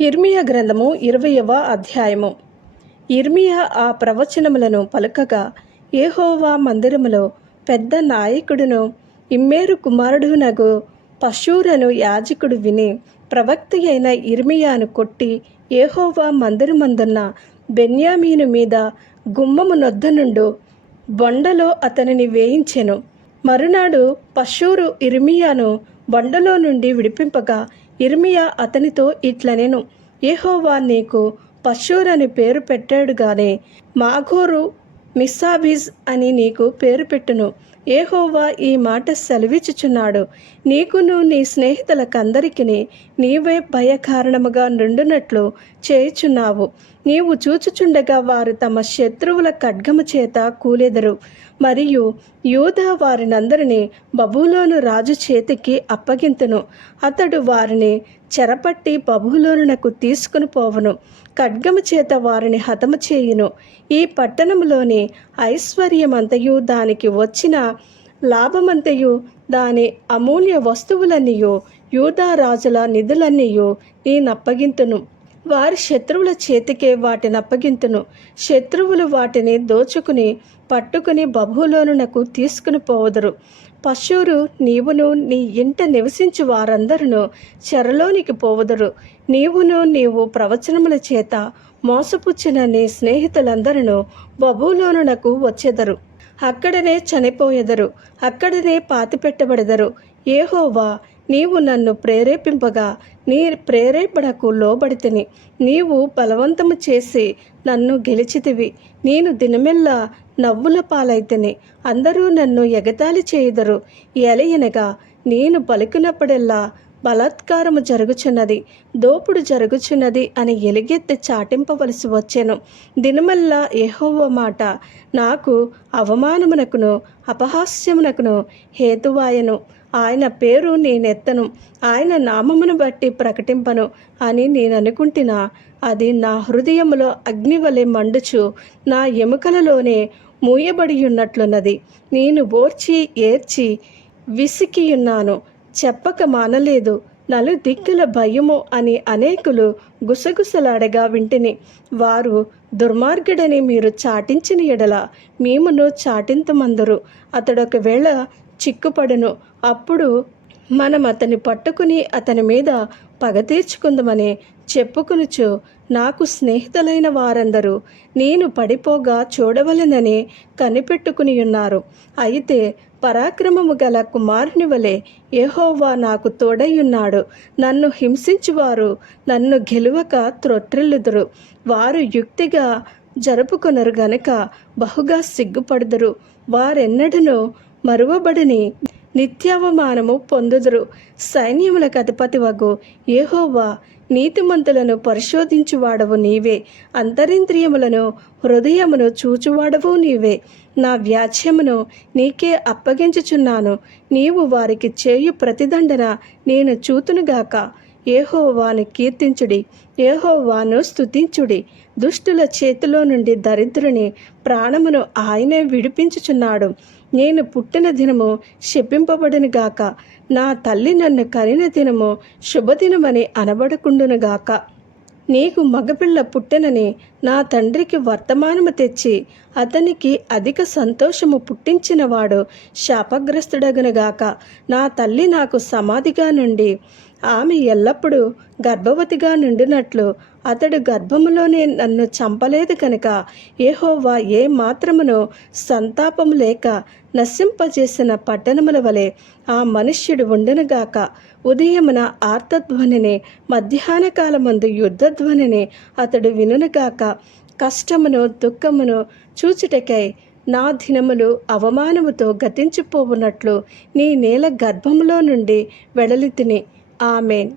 ఇర్మియా గ్రంథము ఇరవయవ అధ్యాయము. ఇర్మియా ఆ ప్రవచనములను పలుకగా ఏహోవా మందిరములో పెద్ద నాయకుడును ఇమ్మేరు కుమారుడునగు పశూరను యాజకుడు విని ప్రవక్తి అయిన ఇర్మియాను కొట్టి ఏహోవా మందిరమందున్న బెన్యామీను మీద గుమ్మము నొద్ద నుండు బొండలో అతనిని వేయించెను. మరునాడు పశూరు ఇర్మియాను బొండలో నుండి విడిపింపగా ఇర్మియా అతనితో ఇట్లనెను ఏహోవా నీకు పశూరని పేరు పెట్టాడు గానే మాఘోరు మిస్సాబిజ్ అని నీకు పేరు పెట్టును. ఏహోవా ఈ మాట సెలవిచ్చుచున్నాడు. నీకును నీ స్నేహితులకందరికీ నీవే భయకారణముగా నుండునట్లు చేయుచున్నావు. నీవు చూచుచుండగా వారు తమ శత్రువుల ఖడ్గము చేత కూలెదరు. మరియు యూదా వారినందరినీ బబులోను రాజు చేతికి అప్పగింతును. అతడు వారిని చెరపట్టి బబులోనునకు తీసుకుని పోవును. ఖడ్గము చేత వారిని హతము చేయును. ఈ పట్టణంలోని ఐశ్వర్యమంతయు దానికి వచ్చిన లాభమంతయు దాని అమూల్య వస్తువులన్నీయు యూదా రాజుల నిధులన్నీయు నేనప్పగింతును. వారి శత్రువుల చేతికే వాటిని అప్పగింతును శత్రువులు వాటిని దోచుకుని పట్టుకుని బబులోనునకు తీసుకుని పోవదురు. పశువురు నీవును నీ ఇంట నివసించు వారందరును చెరలోనికి పోవదురు. నీవును నీవు ప్రవచనముల చేత మోసపుచ్చిన నీ స్నేహితులందరూ బబులోనునకు వచ్చెదరు. అక్కడనే చనిపోయెదరు. అక్కడనే పాతిపెట్టబడెదరు. ఏహోవా నీవు నన్ను ప్రేరేపింపగా నీ ప్రేరేపణకు లోబడితిని. నీవు బలవంతము చేసి నన్ను గెలిచితివి. నేను దినమెల్లా నవ్వుల పాలైతిని. అందరూ నన్ను ఎగతాళి చేయుదరు. ఎలయనగా నేను పలికినప్పుడెల్లా బలాత్కారము జరుగుచున్నది దోపుడు జరుగుచున్నది అని ఎలుగెత్తి చాటింపవలసి వచ్చెను. దినమల్లా ఏహోవ మాట నాకు అవమానమునకును అపహాస్యమునకును హేతువాయను. ఆయన పేరు నేనెత్తను ఆయన నామమును బట్టి ప్రకటింపను అని నేను అనుకుంటున్నా అది నా హృదయములో అగ్నివలె మండుచు నా ఎముకలలోనే మూయబడి ఉన్నట్లున్నది నేను ఓర్చి ఏర్చి విసికియున్నాను. చెప్పక మానలేదు. నలు దిక్కుల భయము అని అనేకులు గుసగుసలాడగా వింటిని. వారు దుర్మార్గుడని మీరు చాటించిన ఎడల మేమును చాటింతమందరు. అతడొకవేళ చిక్కుపడను అప్పుడు మనం అతన్ని పట్టుకుని అతని మీద పగ తీర్చుకుందామని చెప్పుకునుచు నాకు స్నేహితులైన వారందరూ నేను పడిపోగా చూడవలెనని కనిపెట్టుకుని ఉన్నారు. అయితే పరాక్రమము గల కుమారుని వలె యెహోవా నాకు తోడయ్యున్నాడు. నన్ను హింసించువారు నన్ను గెలువక త్రొట్రిల్లుదురు వారు యుక్తిగా జరుపుకొనరు గనుక బహుగా సిగ్గుపడుదురు. వారెన్నడను మరువబడిని నిత్యావమానము పొందుదురు. సైన్యములకు అధిపతి వగు ఏహోవా నీతిమంతులను పరిశోధించువాడవు నీవే. అంతరింద్రియములను హృదయమును చూచువాడవు నీవే. నా వ్యాజ్యమును నీకే అప్పగించుచున్నాను. నీవు వారికి చేయు ప్రతిదండన నేను చూతునుగాక. ఏహోవాను కీర్తించుడి ఏహోవాను స్తుతించుడి. దుష్టుల చేతిలో నుండి దరిద్రుని ప్రాణమును ఆయనే విడిపించుచున్నాడు. నేను పుట్టిన దినము శపింపబడినగాక నా తల్లి నన్ను కరిన దినము శుభదినమని అనబడకుండునుగాక నీకు మగపిల్ల పుట్టెనని నా తండ్రికి వర్తమానము తెచ్చి అతనికి అధిక సంతోషము పుట్టించినవాడు శాపగ్రస్తుడగునుగాక నా తల్లి నాకు సమాధిగా నుండి ఆమె ఎల్లప్పుడూ గర్భవతిగా నుండినట్లు అతడు గర్భములోనే నన్ను చంపలేదు కనుక ఏహోవా ఏ మాత్రమును సంతాపము లేక నశింపజేసిన పట్టణముల వలె ఆ మనుష్యుడు ఉండునుగాక ఉదయమున ఆర్తధ్వనిని మధ్యాహ్న కాలమందు యుద్ధధ్వనిని అతడు వినునుగాక కష్టమును దుఃఖమును చూచుటకై నా దినములు అవమానముతో గతించిపోవునట్లు నీ నేల గర్భములో నుండి వెడలితిని ఆమెన్.